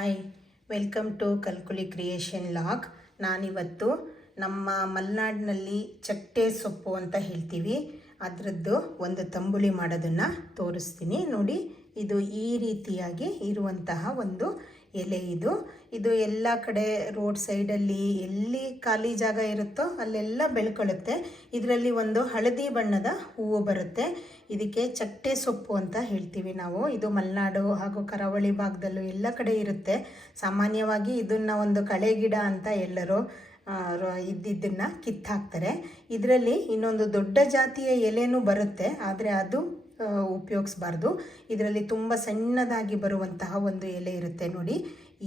Hi, welcome to Kalkuli creation log. ನಾನಿವತ್ತು ನಮ್ಮ ಮಲೆನಾಡಿನಲ್ಲಿ ಚಟ್ಟೆ ಸೊಪ್ಪು ಅಂತ ಹೇಳ್ತೀವಿ, ಅದರದ್ದು ಒಂದು ತಂಬುಳಿ ಮಾಡೋದನ್ನು ತೋರಿಸ್ತೀನಿ. ನೋಡಿ, ಇದು ಈ ರೀತಿಯಾಗಿ ಇರುವಂತಹ ಒಂದು ಎಲೆ. ಇದು ಎಲ್ಲ ಕಡೆ ರೋಡ್ ಸೈಡಲ್ಲಿ ಎಲ್ಲಿ ಖಾಲಿ ಜಾಗ ಇರುತ್ತೋ ಅಲ್ಲೆಲ್ಲ ಬೆಳ್ಕೊಳ್ಳುತ್ತೆ. ಇದರಲ್ಲಿ ಒಂದು ಹಳದಿ ಬಣ್ಣದ ಹೂವು ಬರುತ್ತೆ. ಇದಕ್ಕೆ ಚಟ್ಟೆ ಸೊಪ್ಪು ಅಂತ ಹೇಳ್ತೀವಿ ನಾವು. ಇದು ಮಲೆನಾಡು ಹಾಗೂ ಕರಾವಳಿ ಭಾಗದಲ್ಲೂ ಎಲ್ಲ ಕಡೆ ಇರುತ್ತೆ. ಸಾಮಾನ್ಯವಾಗಿ ಇದನ್ನು ಒಂದು ಕಳೆ ಗಿಡ ಅಂತ ಎಲ್ಲರೂ ಇದನ್ನು ಕಿತ್ತಾಕ್ತಾರೆ. ಇದರಲ್ಲಿ ಇನ್ನೊಂದು ದೊಡ್ಡ ಜಾತಿಯ ಎಲೆನೂ ಬರುತ್ತೆ, ಆದರೆ ಅದು ಉಪಯೋಗಿಸ್ಬಾರ್ದು. ಇದರಲ್ಲಿ ತುಂಬ ಸಣ್ಣದಾಗಿ ಬರುವಂತಹ ಒಂದು ಎಲೆ ಇರುತ್ತೆ ನೋಡಿ,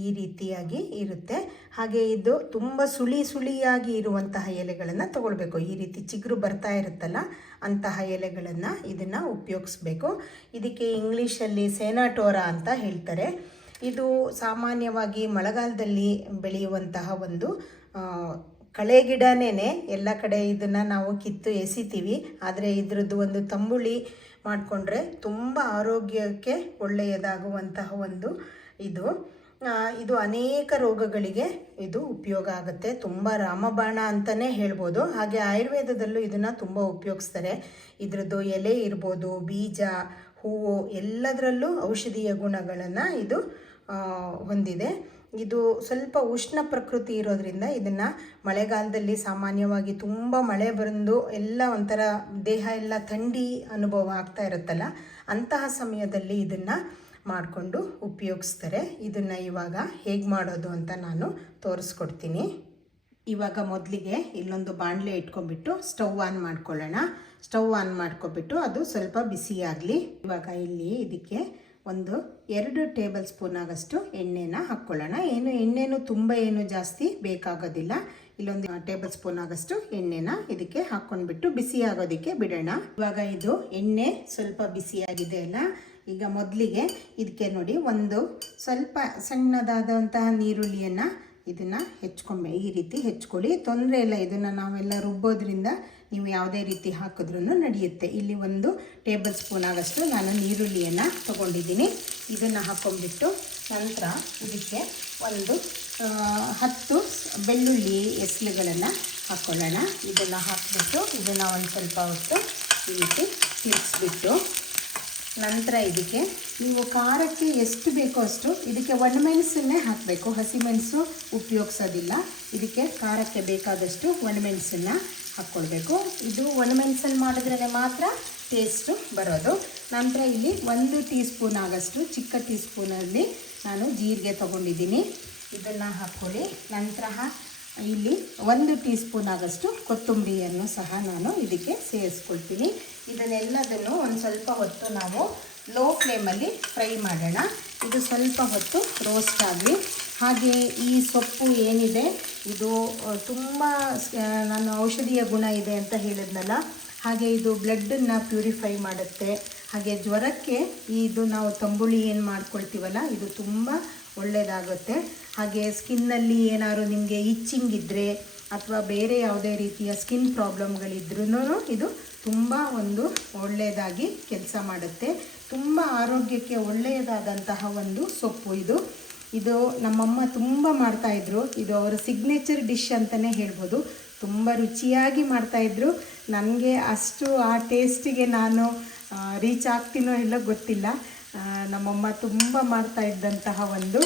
ಈ ರೀತಿಯಾಗಿ ಇರುತ್ತೆ. ಹಾಗೆ ಇದು ತುಂಬ ಸುಳಿಯಾಗಿ ಇರುವಂತಹ ಎಲೆಗಳನ್ನು ತಗೊಳ್ಬೇಕು. ಈ ರೀತಿ ಚಿಗುರು ಬರ್ತಾ ಇರುತ್ತಲ್ಲ, ಅಂತಹ ಎಲೆಗಳನ್ನು ಇದನ್ನು ಉಪಯೋಗಿಸ್ಬೇಕು. ಇದಕ್ಕೆ ಇಂಗ್ಲೀಷಲ್ಲಿ ಸೆನಾಟೋರಾ ಅಂತ ಹೇಳ್ತಾರೆ. ಇದು ಸಾಮಾನ್ಯವಾಗಿ ಮಳೆಗಾಲದಲ್ಲಿ ಬೆಳೆಯುವಂತಹ ಒಂದು ಕಳೆ ಗಿಡನೇ. ಎಲ್ಲ ಕಡೆ ಇದನ್ನು ನಾವು ಕಿತ್ತು ಎಸಿತೀವಿ, ಆದರೆ ಇದರದ್ದು ಒಂದು ತಂಬುಳಿ ಮಾಡಿಕೊಂಡ್ರೆ ತುಂಬ ಆರೋಗ್ಯಕ್ಕೆ ಒಳ್ಳೆಯದಾಗುವಂತಹ ಒಂದು ಇದು ಅನೇಕ ರೋಗಗಳಿಗೆ ಇದು ಉಪಯೋಗ ಆಗುತ್ತೆ. ತುಂಬ ರಾಮಬಾಣ ಅಂತಲೇ ಹೇಳ್ಬೋದು. ಹಾಗೆ ಆಯುರ್ವೇದದಲ್ಲೂ ಇದನ್ನು ತುಂಬ ಉಪಯೋಗಿಸ್ತಾರೆ. ಇದರದ್ದು ಎಲೆ ಇರ್ಬೋದು, ಬೀಜ, ಹೂವು ಎಲ್ಲದರಲ್ಲೂ ಔಷಧೀಯ ಗುಣಗಳನ್ನು ಇದು ಹೊಂದಿದೆ. ಇದು ಸ್ವಲ್ಪ ಉಷ್ಣ ಪ್ರಕೃತಿ ಇರೋದ್ರಿಂದ ಇದನ್ನು ಮಳೆಗಾಲದಲ್ಲಿ ಸಾಮಾನ್ಯವಾಗಿ ತುಂಬ ಮಳೆ ಬಂದು ಎಲ್ಲ ಒಂಥರ ದೇಹ ಎಲ್ಲ ಥಂಡಿ ಅನುಭವ ಆಗ್ತಾ ಇರುತ್ತಲ್ಲ, ಅಂತಹ ಸಮಯದಲ್ಲಿ ಇದನ್ನು ಮಾಡಿಕೊಂಡು ಉಪಯೋಗಿಸ್ತಾರೆ. ಇದನ್ನು ಇವಾಗ ಹೇಗೆ ಮಾಡೋದು ಅಂತ ನಾನು ತೋರಿಸ್ಕೊಡ್ತೀನಿ. ಇವಾಗ ಮೊದಲಿಗೆ ಇಲ್ಲೊಂದು ಬಾಣಲೆ ಇಟ್ಕೊಂಡ್ಬಿಟ್ಟು ಸ್ಟವ್ ಆನ್ ಮಾಡ್ಕೊಳ್ಳೋಣ. ಸ್ಟವ್ ಆನ್ ಮಾಡ್ಕೊಬಿಟ್ಟು ಅದು ಸ್ವಲ್ಪ ಬಿಸಿಯಾಗಲಿ. ಇವಾಗ ಇಲ್ಲಿ ಇದಕ್ಕೆ 2 ಟೇಬಲ್ ಸ್ಪೂನ್ ಆಗಷ್ಟು ಎಣ್ಣೆನ ಹಾಕ್ಕೊಳ್ಳೋಣ. ಎಣ್ಣೆನೂ ತುಂಬ ಜಾಸ್ತಿ ಬೇಕಾಗೋದಿಲ್ಲ. ಇಲ್ಲೊಂದು ಟೇಬಲ್ ಸ್ಪೂನ್ ಆಗಷ್ಟು ಎಣ್ಣೆನ ಇದಕ್ಕೆ ಹಾಕ್ಕೊಂಡ್ಬಿಟ್ಟು ಬಿಸಿ ಆಗೋದಕ್ಕೆ ಬಿಡೋಣ. ಇವಾಗ ಇದು ಎಣ್ಣೆ ಸ್ವಲ್ಪ ಬಿಸಿಯಾಗಿದೆ ಅಲ್ಲ, ಈಗ ಮೊದಲಿಗೆ ಇದಕ್ಕೆ ನೋಡಿ ಒಂದು ಸ್ವಲ್ಪ ಸಣ್ಣದಾದಂತಹ ನೀರುಳ್ಳಿಯನ್ನು ಇದನ್ನು ಈ ರೀತಿ ಹೆಚ್ಕೊಳ್ಳಿ. ತೊಂದರೆ ಇಲ್ಲ, ಇದನ್ನು ನಾವೆಲ್ಲ ರುಬ್ಬೋದ್ರಿಂದ ನೀವು ಯಾವುದೇ ರೀತಿ ಹಾಕಿದ್ರೂ ನಡೆಯುತ್ತೆ. ಇಲ್ಲಿ 1 ಟೇಬಲ್ ಸ್ಪೂನ್ ಆಗಷ್ಟು ನಾನು ನೀರುಳ್ಳಿಯನ್ನು ತೊಗೊಂಡಿದ್ದೀನಿ. ಇದನ್ನು ಹಾಕ್ಕೊಂಡ್ಬಿಟ್ಟು ನಂತರ ಇದಕ್ಕೆ 10 ಬೆಳ್ಳುಳ್ಳಿ ಎಸ್ಲುಗಳನ್ನು ಹಾಕ್ಕೊಳ್ಳೋಣ. ಇದನ್ನು ಹಾಕಿಬಿಟ್ಟು ಇದನ್ನು ಒಂದು ಸ್ವಲ್ಪ ಹೊತ್ತು ಈ ರೀತಿ ತಿರುಗಿಸ್ಬಿಟ್ಟು ನಂತರ ಇದಕ್ಕೆ ನೀವು ಖಾರಕ್ಕೆ ಎಷ್ಟು ಬೇಕೋ ಅಷ್ಟು ಇದಕ್ಕೆ ಒಣಮೆಣಸನ್ನೇ ಹಾಕಬೇಕು, ಹಸಿಮೆಣಸು ಉಪಯೋಗಿಸೋದಿಲ್ಲ. ಇದಕ್ಕೆ ಖಾರಕ್ಕೆ ಬೇಕಾದಷ್ಟು ಒಣಮೆಣಸನ್ನು ಹಾಕ್ಕೊಳ್ಬೇಕು. ಇದು ಒಣಮೆಣಸಲ್ಲಿ ಮಾಡಿದ್ರೇ ಮಾತ್ರ ಟೇಸ್ಟು ಬರೋದು. ನಂತರ ಇಲ್ಲಿ 1 ಟೀ ಸ್ಪೂನ್ ಆಗಷ್ಟು ಚಿಕ್ಕ ಟೀ ಸ್ಪೂನಲ್ಲಿ ನಾನು ಜೀರಿಗೆ ತೊಗೊಂಡಿದ್ದೀನಿ, ಇದನ್ನು ಹಾಕ್ಕೊಳ್ಳಿ. ನಂತರ ಇಲ್ಲಿ 1 ಟೀ ಸ್ಪೂನ್ ಆಗಷ್ಟು ಕೊತ್ತಂಬರಿಯನ್ನು ಸಹ ನಾನು ಇದಕ್ಕೆ ಸೇರಿಸ್ಕೊಳ್ತೀನಿ. ಇದನ್ನೆಲ್ಲದನ್ನು ಒಂದು ಸ್ವಲ್ಪ ಹೊತ್ತು ನಾವು ಲೋ ಫ್ಲೇಮಲ್ಲಿ ಫ್ರೈ ಮಾಡೋಣ. ಇದು ಸ್ವಲ್ಪ ಹೊತ್ತು ರೋಸ್ಟ್ ಆಗಲಿ. ಹಾಗೆ ಈ ಸೊಪ್ಪು ಏನಿದೆ ಇದು ತುಂಬ ನಾನು ಔಷಧೀಯ ಗುಣ ಇದೆ ಅಂತ ಹೇಳಿದ್ನಲ್ಲ, ಹಾಗೆ ಇದು ಬ್ಲಡ್ಡನ್ನು ಪ್ಯೂರಿಫೈ ಮಾಡುತ್ತೆ. ಹಾಗೆ ಜ್ವರಕ್ಕೆ ಇದು ನಾವು ತಂಬುಳಿ ಏನು ಮಾಡ್ಕೊಳ್ತೀವಲ್ಲ, ಇದು ತುಂಬ ಒಳ್ಳೆಯದಾಗುತ್ತೆ. ಹಾಗೆ ಸ್ಕಿನ್ನಲ್ಲಿ ಏನಾದ್ರು ನಿಮಗೆ ಇಚ್ಚಿಂಗ್ ಇದ್ದರೆ ಅಥವಾ ಬೇರೆ ಯಾವುದೇ ರೀತಿಯ ಸ್ಕಿನ್ ಪ್ರಾಬ್ಲಮ್ಗಳಿದ್ರೂ ಇದು ತುಂಬ ಒಳ್ಳೆಯದಾಗಿ ಕೆಲಸ ಮಾಡುತ್ತೆ. ತುಂಬ ಆರೋಗ್ಯಕ್ಕೆ ಒಳ್ಳೆಯದಾದಂತಹ ಒಂದು ಸೊಪ್ಪು ಇದು ನಮ್ಮಮ್ಮ ತುಂಬ ಮಾಡ್ತಾಯಿದ್ರು. ಇದು ಅವರ ಸಿಗ್ನೇಚರ್ ಡಿಶ್ ಅಂತಲೇ ಹೇಳ್ಬೋದು. ತುಂಬ ರುಚಿಯಾಗಿ ಮಾಡ್ತಾಯಿದ್ರು. ನನಗೆ ಅಷ್ಟು ಆ ಟೇಸ್ಟಿಗೆ ನಾನು ರೀಚ್ ಆಗ್ತೀನೋ ಇಲ್ಲೋ ಗೊತ್ತಿಲ್ಲ. ನಮ್ಮಮ್ಮ ತುಂಬ ಮಾಡ್ತಾಯಿದ್ದಂತಹ ಒಂದು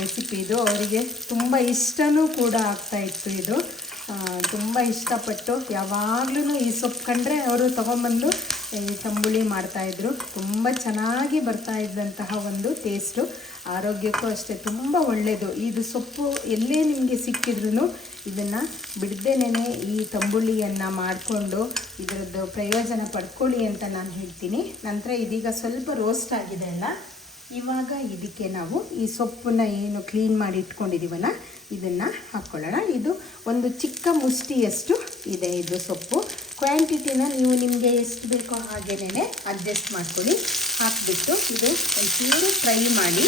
ರೆಸಿಪಿ ಇದು. ಅವರಿಗೆ ತುಂಬ ಇಷ್ಟನೂ ಕೂಡ ಆಗ್ತಾಯಿತ್ತು. ಇದು ತುಂಬ ಇಷ್ಟಪಟ್ಟು ಯಾವಾಗಲೂ ಈ ಸೊಪ್ಪು ಕಂಡ್ರೆ ಅವರು ತೊಗೊಂಬಂದು ಈ ತಂಬುಳಿ ಮಾಡ್ತಾಯಿದ್ರು. ತುಂಬ ಚೆನ್ನಾಗಿ ಬರ್ತಾಯಿದ್ದಂತಹ ಒಂದು ಟೇಸ್ಟು. ಆರೋಗ್ಯಕ್ಕೂ ಅಷ್ಟೇ ತುಂಬ ಒಳ್ಳೆಯದು. ಇದು ಸೊಪ್ಪು ಎಲ್ಲೇ ನಿಮಗೆ ಸಿಕ್ಕಿದ್ರೂ ಇದನ್ನು ಬಿಡ್ದೇನೆ ಈ ತಂಬುಳಿಯನ್ನು ಮಾಡಿಕೊಂಡು ಇದರದ್ದು ಪ್ರಯೋಜನ ಪಡ್ಕೊಳ್ಳಿ ಅಂತ ನಾನು ಹೇಳ್ತೀನಿ. ನಂತರ ಇದೀಗ ಸ್ವಲ್ಪ ರೋಸ್ಟ್ ಆಗಿದೆ ಅಲ್ಲ, ಇವಾಗ ಇದಕ್ಕೆ ನಾವು ಈ ಸೊಪ್ಪನ್ನು ಏನು ಕ್ಲೀನ್ ಮಾಡಿ ಇಟ್ಕೊಂಡಿದ್ದೀವಲ್ಲ ಇದನ್ನು ಹಾಕ್ಕೊಳ್ಳೋಣ. ಇದು ಒಂದು ಚಿಕ್ಕ ಮುಷ್ಟಿಯಷ್ಟು ಇದೆ ಇದು ಸೊಪ್ಪು. ಕ್ವಾಂಟಿಟಿನ ನೀವು ನಿಮಗೆ ಎಷ್ಟು ಬೇಕೋ ಹಾಗೇನೇ ಅಡ್ಜಸ್ಟ್ ಮಾಡ್ಕೊಳ್ಳಿ. ಹಾಕಿಬಿಟ್ಟು ಇದು ಒಂಚೂರು ಫ್ರೈ ಮಾಡಿ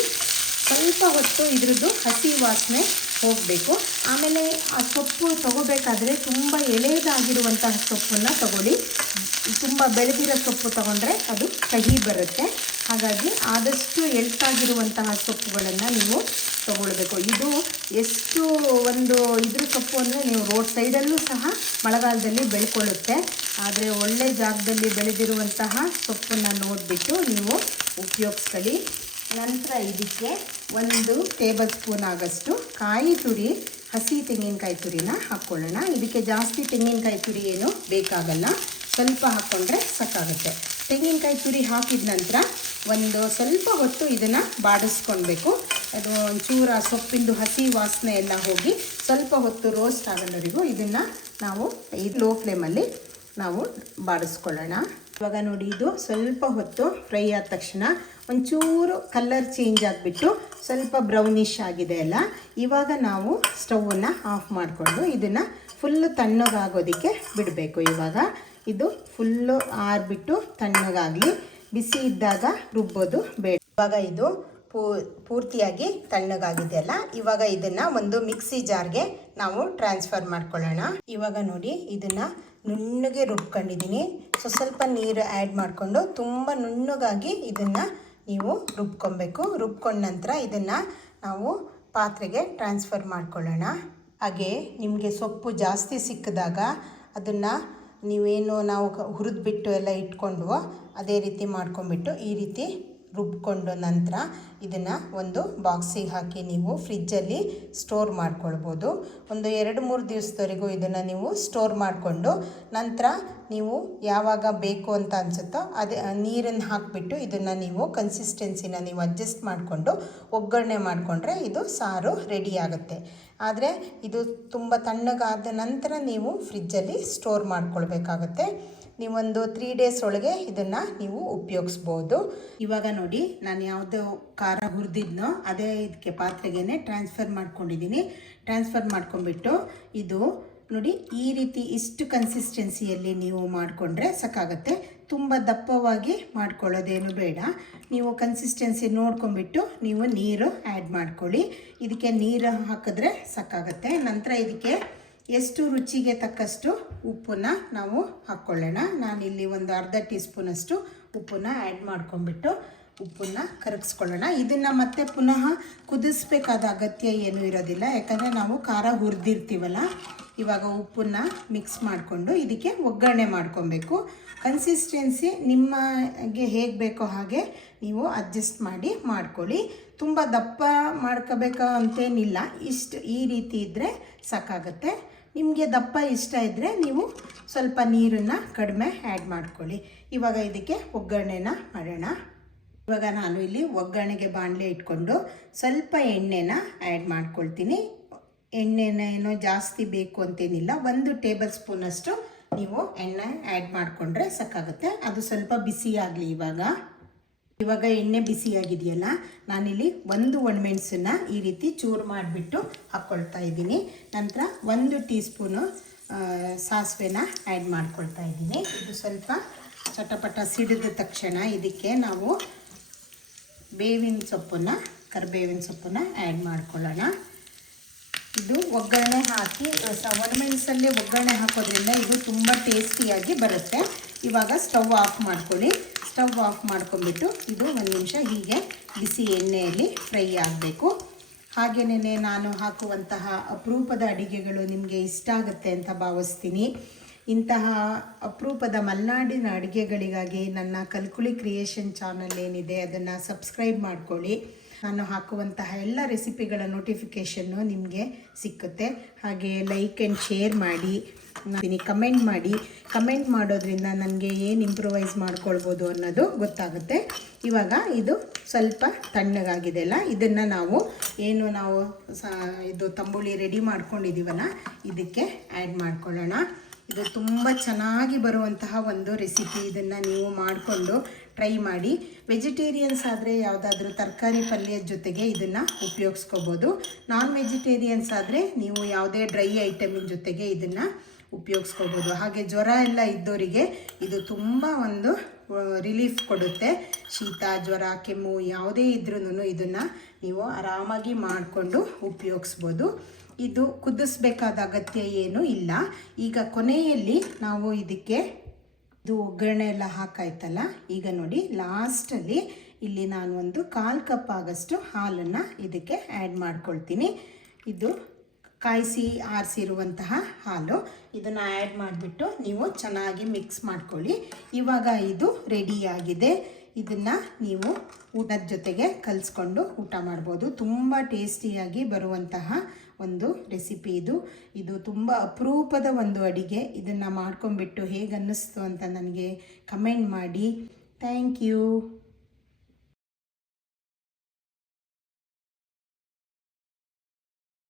ಸ್ವಲ್ಪ ಹೊತ್ತು ಇದ್ರದ್ದು ಹಸಿ ವಾಸನೆ ಹೋಗಬೇಕು. ಆಮೇಲೆ ಆ ಸೊಪ್ಪು ತೊಗೋಬೇಕಾದ್ರೆ ತುಂಬ ಎಳೆದಾಗಿರುವಂತಹ ಸೊಪ್ಪನ್ನು ತಗೊಳ್ಳಿ. ತುಂಬ ಬೆಳೆದಿರೋ ಸೊಪ್ಪು ತೊಗೊಂಡ್ರೆ ಅದು ಕಹಿ ಬರುತ್ತೆ. ಹಾಗಾಗಿ ಆದಷ್ಟು ಎಳ್ತಾಗಿರುವಂತಹ ಸೊಪ್ಪುಗಳನ್ನು ನೀವು ತೊಗೊಳ್ಬೇಕು. ಇದು ಎಷ್ಟು ಒಂದು ಇದ್ರ ಸೊಪ್ಪು ಅಂದರೆ ನೀವು ರೋಡ್ ಸೈಡಲ್ಲೂ ಸಹ ಮಳೆಗಾಲದಲ್ಲಿ ಬೆಳ್ಕೊಳ್ಳುತ್ತೆ. ಆದರೆ ಒಳ್ಳೆ ಜಾಗದಲ್ಲಿ ಬೆಳೆದಿರುವಂತಹ ಸೊಪ್ಪನ್ನು ನೋಡಿಬಿಟ್ಟು ನೀವು ಉಪಯೋಗಿಸ್ಕೊಳ್ಳಿ. ನಂತರ ಇದಕ್ಕೆ 1 ಟೇಬಲ್ ಸ್ಪೂನ್ ಆಗಷ್ಟು ಕಾಯಿ ತುರಿ, ಹಸಿ ತೆಂಗಿನಕಾಯಿ ತುರಿನ ಹಾಕ್ಕೊಳ್ಳೋಣ. ಇದಕ್ಕೆ ಜಾಸ್ತಿ ತೆಂಗಿನಕಾಯಿ ತುರಿ ಏನು ಬೇಕಾಗಲ್ಲ, ಸ್ವಲ್ಪ ಹಾಕ್ಕೊಂಡ್ರೆ ಸಾಕಾಗುತ್ತೆ. ತೆಂಗಿನಕಾಯಿ ತುರಿ ಹಾಕಿದ ನಂತರ ಸ್ವಲ್ಪ ಹೊತ್ತು ಇದನ್ನು ಬಾಡಿಸ್ಕೊಳ್ಬೇಕು. ಅದು ಒಂಚೂರು ಆ ಸೊಪ್ಪಿಂದು ಹಸಿ ವಾಸನೆ ಎಲ್ಲ ಹೋಗಿ ಸ್ವಲ್ಪ ಹೊತ್ತು ರೋಸ್ಟ್ ಆಗೋವರೆಗೂ ಇದನ್ನು ನಾವು ಈ ಲೋ ಫ್ಲೇಮಲ್ಲಿ ನಾವು ಬಾಡಿಸ್ಕೊಳ್ಳೋಣ. ಇವಾಗ ನೋಡಿ, ಇದು ಸ್ವಲ್ಪ ಹೊತ್ತು ಫ್ರೈ ಆದ ತಕ್ಷಣ ಒಂಚೂರು ಕಲರ್ ಚೇಂಜ್ ಆಗಿಬಿಟ್ಟು ಸ್ವಲ್ಪ ಬ್ರೌನಿಷ್ ಆಗಿದೆ ಅಲ್ಲ. ಇವಾಗ ನಾವು ಸ್ಟವನ್ನು ಆಫ್ ಮಾಡಿಕೊಂಡು ಇದನ್ನು ಫುಲ್ಲು ತಣ್ಣಗಾಗೋದಕ್ಕೆ ಬಿಡಬೇಕು. ಇವಾಗ ಇದು ಫುಲ್ಲು ಆರಿಬಿಟ್ಟು ತಣ್ಣಗಾಗಲಿ. ಬಿಸಿ ಇದ್ದಾಗ ರುಬ್ಬೋದು ಬೇಡ. ಇವಾಗ ಇದು ಪೂರ್ತಿಯಾಗಿ ತಣ್ಣಗಾಗಿದೆಯಲ್ಲ, ಇವಾಗ ಇದನ್ನು ಒಂದು ಮಿಕ್ಸಿ ಜಾರ್ಗೆ ನಾವು ಟ್ರಾನ್ಸ್ಫರ್ ಮಾಡ್ಕೊಳ್ಳೋಣ. ಇವಾಗ ನೋಡಿ, ಇದನ್ನು ನುಣ್ಣಗೆ ರುಬ್ಕೊಂಡಿದ್ದೀನಿ. ಸ್ವಲ್ಪ ನೀರು ಆ್ಯಡ್ ಮಾಡಿಕೊಂಡು ತುಂಬ ನುಣ್ಣಗಾಗಿ ಇದನ್ನು ನೀವು ರುಬ್ಕೊಬೇಕು. ರುಬ್ಕೊಂಡ ನಂತರ ಇದನ್ನು ನಾವು ಪಾತ್ರೆಗೆ ಟ್ರಾನ್ಸ್ಫರ್ ಮಾಡ್ಕೊಳ್ಳೋಣ. ಹಾಗೆ ನಿಮಗೆ ಸೊಪ್ಪು ಜಾಸ್ತಿ ಸಿಕ್ಕಿದಾಗ ಅದನ್ನು ನೀವೇನು ನಾವು ಹುರಿದ್ಬಿಟ್ಟು ಎಲ್ಲ ಇಟ್ಕೊಂಡ್ವೋ ಅದೇ ರೀತಿ ಮಾಡ್ಕೊಂಬಿಟ್ಟು ಈ ರೀತಿ ರುಬ್ಕೊಂಡು ನಂತರ ಇದನ್ನು ಒಂದು ಬಾಕ್ಸಿಗೆ ಹಾಕಿ ನೀವು ಫ್ರಿಜ್ಜಲ್ಲಿ ಸ್ಟೋರ್ ಮಾಡ್ಕೊಳ್ಬೋದು. ಒಂದು 2-3 ದಿವಸದವರೆಗೂ ಇದನ್ನು ನೀವು ಸ್ಟೋರ್ ಮಾಡಿಕೊಂಡು ನಂತರ ನೀವು ಯಾವಾಗ ಬೇಕು ಅಂತ ಅನಿಸುತ್ತೋ ಅದೇ ನೀರನ್ನು ಹಾಕಿಬಿಟ್ಟು ಇದನ್ನು ನೀವು ಕನ್ಸಿಸ್ಟೆನ್ಸಿನ ನೀವು ಅಡ್ಜಸ್ಟ್ ಮಾಡಿಕೊಂಡು ಒಗ್ಗರಣೆ ಮಾಡಿಕೊಂಡ್ರೆ ಇದು ಸಾರು ರೆಡಿ ಆಗುತ್ತೆ. ಆದರೆ ಇದು ತುಂಬ ತಣ್ಣಗಾದ ನಂತರ ನೀವು ಫ್ರಿಜ್ಜಲ್ಲಿ ಸ್ಟೋರ್ ಮಾಡ್ಕೊಳ್ಬೇಕಾಗತ್ತೆ. ನೀವೊಂದು 3 ಡೇಸ್ ಒಳಗೆ ಇದನ್ನು ನೀವು ಉಪಯೋಗಿಸ್ಬೋದು. ಇವಾಗ ನೋಡಿ, ನಾನು ಯಾವುದೋ ಖಾರ ಹುರಿದಿದ್ನೋ ಅದೇ ಇದಕ್ಕೆ ಪಾತ್ರೆಗೇ ಟ್ರಾನ್ಸ್ಫರ್ ಮಾಡ್ಕೊಂಡಿದ್ದೀನಿ. ಟ್ರಾನ್ಸ್ಫರ್ ಮಾಡ್ಕೊಂಡ್ಬಿಟ್ಟು ಇದು ನೋಡಿ ಈ ರೀತಿ ಇಷ್ಟು ಕನ್ಸಿಸ್ಟೆನ್ಸಿಯಲ್ಲಿ ನೀವು ಮಾಡಿಕೊಂಡ್ರೆ ಸಾಕಾಗುತ್ತೆ. ತುಂಬ ದಪ್ಪವಾಗಿ ಮಾಡ್ಕೊಳ್ಳೋದೇನು ಬೇಡ. ನೀವು ಕನ್ಸಿಸ್ಟೆನ್ಸಿ ನೋಡ್ಕೊಂಬಿಟ್ಟು ನೀವು ನೀರು ಆ್ಯಡ್ ಮಾಡ್ಕೊಳ್ಳಿ. ಇದಕ್ಕೆ ನೀರು ಹಾಕಿದ್ರೆ ಸಾಕಾಗುತ್ತೆ. ನಂತರ ಇದಕ್ಕೆ ಎಷ್ಟು ರುಚಿಗೆ ತಕ್ಕಷ್ಟು ಉಪ್ಪನ್ನು ನಾವು ಹಾಕ್ಕೊಳ್ಳೋಣ. ನಾನಿಲ್ಲಿ ಒಂದು ಅರ್ಧ ಟೀ ಸ್ಪೂನಷ್ಟು ಉಪ್ಪನ್ನು ಆ್ಯಡ್ ಮಾಡ್ಕೊಂಡ್ಬಿಟ್ಟು ಉಪ್ಪನ್ನು ಕರಗಿಸ್ಕೊಳ್ಳೋಣ. ಇದನ್ನು ಮತ್ತೆ ಪುನಃ ಕುದಿಸ್ಬೇಕಾದ ಅಗತ್ಯ ಏನೂ ಇರೋದಿಲ್ಲ, ಯಾಕಂದರೆ ನಾವು ಖಾರ ಹುರಿದಿರ್ತೀವಲ್ಲ. ಇವಾಗ ಉಪ್ಪನ್ನು ಮಿಕ್ಸ್ ಮಾಡಿಕೊಂಡು ಇದಕ್ಕೆ ಒಗ್ಗರಣೆ ಮಾಡ್ಕೊಬೇಕು. ಕನ್ಸಿಸ್ಟೆನ್ಸಿ ನಿಮಗೆ ಹೇಗೆ ಬೇಕೋ ಹಾಗೆ ನೀವು ಅಡ್ಜಸ್ಟ್ ಮಾಡಿ ಮಾಡ್ಕೊಳ್ಳಿ. ತುಂಬ ದಪ್ಪ ಮಾಡ್ಕೋಬೇಕು ಅಂತೇನಿಲ್ಲ, ಈ ರೀತಿ ಇದ್ದರೆ ಸಾಕಾಗುತ್ತೆ. ನಿಮಗೆ ದಪ್ಪ ಇಷ್ಟ ಇದ್ದರೆ ನೀವು ಸ್ವಲ್ಪ ನೀರನ್ನು ಕಡಿಮೆ ಆ್ಯಡ್ ಮಾಡ್ಕೊಳ್ಳಿ. ಇವಾಗ ಇದಕ್ಕೆ ಒಗ್ಗರಣೆನ ಮಾಡೋಣ. ಇವಾಗ ನಾನು ಇಲ್ಲಿ ಒಗ್ಗರಣೆಗೆ ಬಾಣಲೆ ಇಟ್ಕೊಂಡು ಸ್ವಲ್ಪ ಎಣ್ಣೆನ ಆ್ಯಡ್ ಮಾಡ್ಕೊಳ್ತೀನಿ. ಎಣ್ಣೆನ ಏನೋ ಜಾಸ್ತಿ ಬೇಕು ಅಂತೇನಿಲ್ಲ, 1 ಟೇಬಲ್ ಸ್ಪೂನಷ್ಟು ನೀವು ಎಣ್ಣೆ ಆ್ಯಡ್ ಮಾಡಿಕೊಂಡ್ರೆ ಸಾಕಾಗುತ್ತೆ. ಅದು ಸ್ವಲ್ಪ ಬಿಸಿ ಆಗಲಿ. ಇವಾಗ ಎಣ್ಣೆ ಬಿಸಿಯಾಗಿದೆಯಲ್ಲ, ನಾನಿಲ್ಲಿ 1 ಒಣಮೆಣಸನ್ನು ಈ ರೀತಿ ಚೂರು ಮಾಡಿಬಿಟ್ಟು ಹಾಕ್ಕೊಳ್ತಾ ಇದ್ದೀನಿ. ನಂತರ 1 ಟೀ ಸ್ಪೂನು ಸಾಸಿವೆನ ಆ್ಯಡ್ ಮಾಡ್ಕೊಳ್ತಾ ಇದ್ದೀನಿ. ಇದು ಸ್ವಲ್ಪ ಚಟಪಟ ಸಿಡಿದ ತಕ್ಷಣ ಇದಕ್ಕೆ ನಾವು ಕರಿಬೇವಿನ ಸೊಪ್ಪನ್ನು ಆ್ಯಡ್ ಮಾಡ್ಕೊಳ್ಳೋಣ. ಇದು ಒಗ್ಗರಣೆ ಹಾಕಿ ಒಣಮೆಣಸಲ್ಲಿ ಒಗ್ಗರಣೆ ಹಾಕೋದ್ರಿಂದ ಇದು ತುಂಬ ಟೇಸ್ಟಿಯಾಗಿ ಬರುತ್ತೆ. ಇವಾಗ ಸ್ಟವ್ ಆಫ್ ಮಾಡ್ಕೊಳ್ಳಿ. ಸ್ಟವ್ ಆಫ್ ಮಾಡ್ಕೊಂಡ್ಬಿಟ್ಟು ಇದು 1 ನಿಮಿಷ ಹೀಗೆ ಬಿಸಿ ಎಣ್ಣೆಯಲ್ಲಿ ಫ್ರೈ ಆಗಬೇಕು. ಹಾಗೆಯೇ ನಾನು ಹಾಕುವಂತಹ ಅಪರೂಪದ ಅಡಿಗೆಗಳು ನಿಮಗೆ ಇಷ್ಟ ಆಗುತ್ತೆ ಅಂತ ಭಾವಿಸ್ತೀನಿ. ಇಂತಹ ಅಪರೂಪದ ಮಲೆನಾಡಿನ ಅಡುಗೆಗಳಿಗಾಗಿ ನನ್ನ ಕಲ್ಕುಲಿ ಕ್ರಿಯೇಷನ್ ಚಾನಲ್ ಏನಿದೆ ಅದನ್ನು ಸಬ್ಸ್ಕ್ರೈಬ್ ಮಾಡ್ಕೊಳ್ಳಿ. ನಾನು ಹಾಕುವಂತಹ ಎಲ್ಲ ರೆಸಿಪಿಗಳ ನೋಟಿಫಿಕೇಷನ್ನು ನಿಮಗೆ ಸಿಕ್ಕುತ್ತೆ. ಹಾಗೆ ಲೈಕ್ ಆ್ಯಂಡ್ ಶೇರ್ ಮಾಡಿ, ಕಮೆಂಟ್ ಮಾಡೋದ್ರಿಂದ ನನಗೆ ಏನು ಇಂಪ್ರೂವೈಸ್ ಮಾಡ್ಕೊಳ್ಬೋದು ಅನ್ನೋದು ಗೊತ್ತಾಗುತ್ತೆ. ಇವಾಗ ಇದು ಸ್ವಲ್ಪ ತಣ್ಣಗಾಗಿದೆ ಅಲ್ಲ, ಇದನ್ನು ನಾವು ಇದು ತಂಬುಳಿ ರೆಡಿ ಮಾಡ್ಕೊಂಡಿದ್ದೀವಲ್ಲ ಇದಕ್ಕೆ ಆ್ಯಡ್ ಮಾಡ್ಕೊಳ್ಳೋಣ. ಇದು ತುಂಬ ಚೆನ್ನಾಗಿ ಬರುವಂತಹ ಒಂದು ರೆಸಿಪಿ. ಇದನ್ನು ನೀವು ಮಾಡಿಕೊಂಡು ಟ್ರೈ ಮಾಡಿ. ವೆಜಿಟೇರಿಯನ್ಸ್ ಆದರೆ ಯಾವುದಾದ್ರೂ ತರಕಾರಿ ಪಲ್ಯದ ಜೊತೆಗೆ ಇದನ್ನು ಉಪಯೋಗಿಸ್ಕೋಬೋದು. ನಾನ್ ವೆಜಿಟೇರಿಯನ್ಸ್ ಆದರೆ ನೀವು ಯಾವುದೇ ಡ್ರೈ ಐಟಮಿನ ಜೊತೆಗೆ ಇದನ್ನು ಉಪಯೋಗಿಸ್ಕೋಬೋದು. ಹಾಗೆ ಜ್ವರ ಎಲ್ಲ ಇದ್ದವರಿಗೆ ಇದು ತುಂಬ ಒಂದು ರಿಲೀಫ್ ಕೊಡುತ್ತೆ. ಶೀತ, ಜ್ವರ, ಕೆಮ್ಮು ಯಾವುದೇ ಇದ್ರೂ ಇದನ್ನು ನೀವು ಆರಾಮಾಗಿ ಮಾಡಿಕೊಂಡು ಉಪಯೋಗಿಸ್ಬೋದು. ಇದು ಕುದಿಸ್ಬೇಕಾದ ಅಗತ್ಯ ಏನೂ ಇಲ್ಲ. ಈಗ ಕೊನೆಯಲ್ಲಿ ನಾವು ಇದಕ್ಕೆ ಇದು ಒಗ್ಗರಣೆ ಎಲ್ಲ ಹಾಕಾಯ್ತಲ್ಲ, ಈಗ ನೋಡಿ ಲಾಸ್ಟಲ್ಲಿ ಇಲ್ಲಿ ನಾನು ಒಂದು 1/4 ಕಪ್ ಆಗಷ್ಟು ಹಾಲನ್ನು ಇದಕ್ಕೆ ಆ್ಯಡ್ ಮಾಡ್ಕೊಳ್ತೀನಿ. ಇದು ಕಾಯಿಸಿ ಆರಿಸಿರುವಂತಹ ಹಾಲು. ಇದನ್ನು ಆ್ಯಡ್ ಮಾಡಿಬಿಟ್ಟು ನೀವು ಚೆನ್ನಾಗಿ ಮಿಕ್ಸ್ ಮಾಡ್ಕೊಳ್ಳಿ. ಇವಾಗ ಇದು ರೆಡಿಯಾಗಿದೆ. ಇದನ್ನು ನೀವು ಊಟದ ಜೊತೆಗೆ ಕಲಿಸ್ಕೊಂಡು ಊಟ ಮಾಡ್ಬೋದು. ತುಂಬ ಟೇಸ್ಟಿಯಾಗಿ ಬರುವಂತಹ ಒಂದು ರೆಸಿಪಿ ಇದು ತುಂಬ ಅಪರೂಪದ ಒಂದು ಅಡಿಗೆ. ಇದನ್ನು ಮಾಡ್ಕೊಂಬಿಟ್ಟು ಹೇಗೆ ಅನ್ನಿಸ್ತು ಅಂತ ನನಗೆ ಕಮೆಂಟ್ ಮಾಡಿ. Thank you.